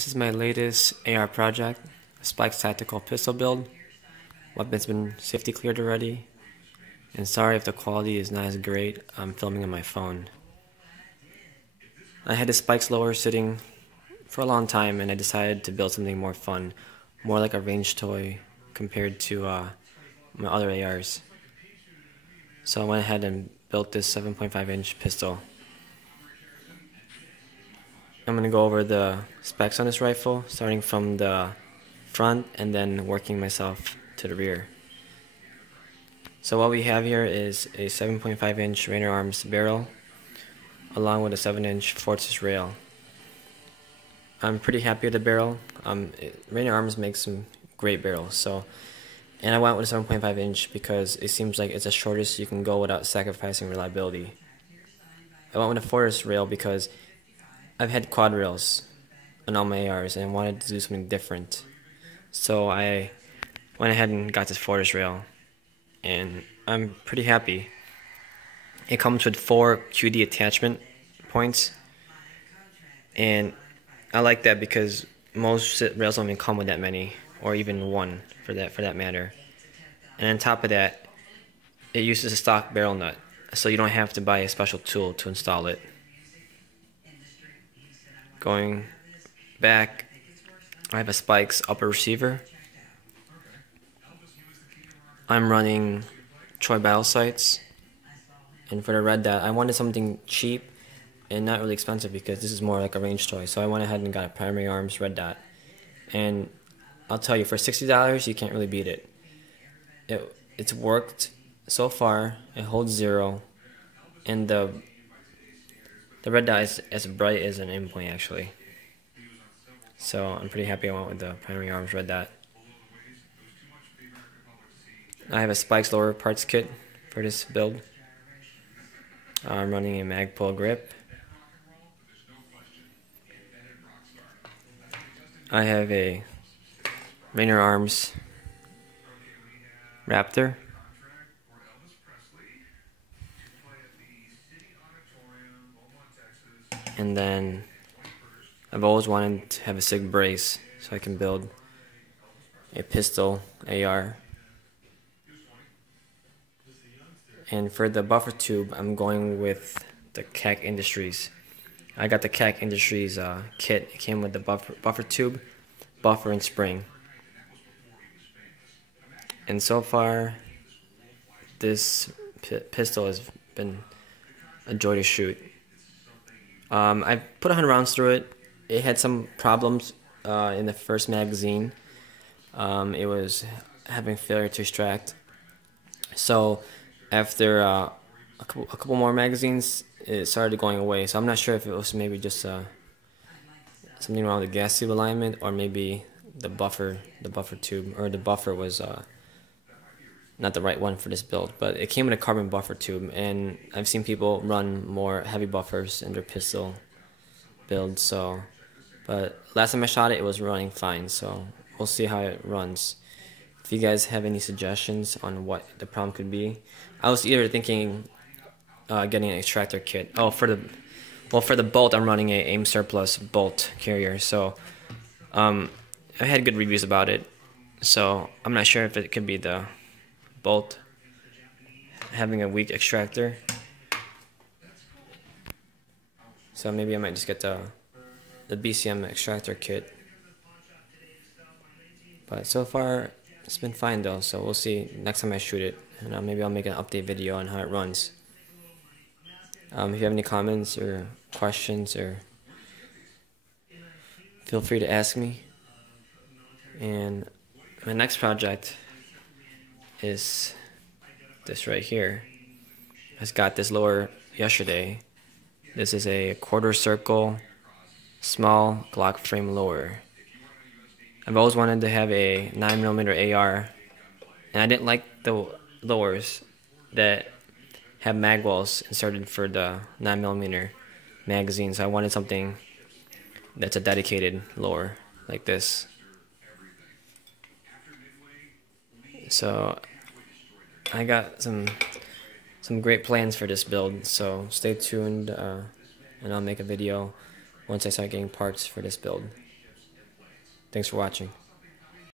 This is my latest AR project, Spike's Tactical Pistol build. Weapon's been safety cleared already. And sorry if the quality is not as great, I'm filming on my phone. I had the Spike's lower sitting for a long time and I decided to build something more fun, more like a range toy compared to my other ARs. So I went ahead and built this 7.5-inch pistol. I'm going to go over the specs on this rifle, starting from the front and then working myself to the rear. So what we have here is a 7.5-inch Rainier Arms barrel, along with a 7-inch Fortress rail. I'm pretty happy with the barrel. Rainier Arms makes some great barrels, and I went with a 7.5-inch because it seems like it's the shortest you can go without sacrificing reliability. I went with a Fortress rail because I've had quad rails on all my ARs and I wanted to do something different. So I went ahead and got this Fortress rail, and I'm pretty happy. It comes with 4 QD attachment points, and I like that because most rails don't even come with that many, or even one for that matter. And on top of that, it uses a stock barrel nut, so you don't have to buy a special tool to install it. Going back, I have a Spike's upper receiver. I'm running Troy Battle Sights, and for the red dot, I wanted something cheap and not really expensive because this is more like a range toy. So I went ahead and got a Primary Arms red dot, and I'll tell you, for $60, you can't really beat it. It's worked so far. It holds 0, and the red dot is as bright as an Aimpoint actually. So I'm pretty happy I went with the Primary Arms red dot. I have a Spike's lower parts kit for this build. I'm running a Magpul grip. I have a Rainier Arms Raptor. And then I've always wanted to have a SIG brace so I can build a pistol AR. And for the buffer tube, I'm going with the CAC Industries. I got the CAC Industries kit. It came with the buffer tube, buffer, and spring. And so far, this pistol has been a joy to shoot. I put 100 rounds through it. It had some problems in the first magazine. It was having failure to extract. So after a couple more magazines, it started going away. So I'm not sure if it was maybe just something wrong with the gas tube alignment, or maybe the buffer tube, or the buffer was not the right one for this build. But it came with a carbon buffer tube, and I've seen people run more heavy buffers in their pistol build. But last time I shot it, it was running fine. So we'll see how it runs. If you guys have any suggestions on what the problem could be, I was either thinking getting an extractor kit. Oh, for the bolt, I'm running a AIM Surplus bolt carrier. So I had good reviews about it. So I'm not sure if it could be the bolt having a weak extractor. So maybe I might just get the BCM extractor kit. But so far, it's been fine though, so we'll see next time I shoot it, and maybe I'll make an update video on how it runs. If you have any comments or questions, or feel free to ask me. And my next project is this right here. I just got this lower yesterday. This is a quarter circle small Glock frame lower. I've always wanted to have a 9mm AR, and I didn't like the lowers that have mag wells inserted for the 9mm magazine, so I wanted something that's a dedicated lower like this. So I got some great plans for this build, so stay tuned, and I'll make a video once I start getting parts for this build. Thanks for watching.